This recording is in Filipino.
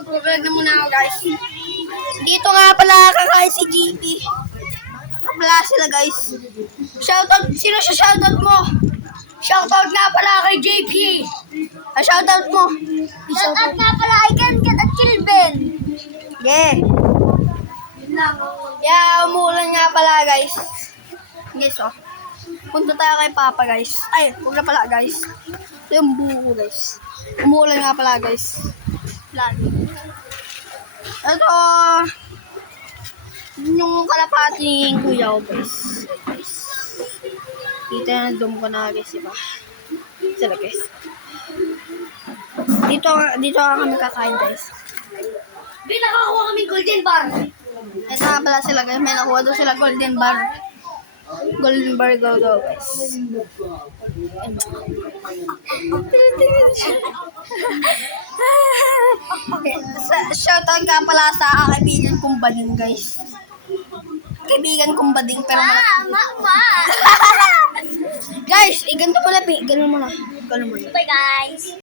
Mag-vlog na muna ako, guys. Dito nga pala kakain si GP. Wala sila, guys. Shoutout. Sino siya shoutout mo? Shoutout nga pala kay JP. Shoutout mo. Shoutout nga pala kay Ken at Kilben. Yeah. Yeah, umuulan nga pala, guys. Guys, oh. Punta tayo kay Papa, guys. Ay, huwag na pala, guys. Ito yung buko, guys. Umuulan nga pala, guys. Lagi. Ito, yung kalapating kuya ko, guys. Dito na doon ko na, guys, diba? Sila, guys. Dito kami kakain, guys. Nakakuha kami golden bar. Ito nga pala sila, guys. May nakuha doon sila golden bar. Golden bar, go, guys. Shoutout nga pala sa kaibigan kong bading, guys. Kaibigan kong bading, pero Ma. guys, ganito pala, ganun mo na. Bye guys.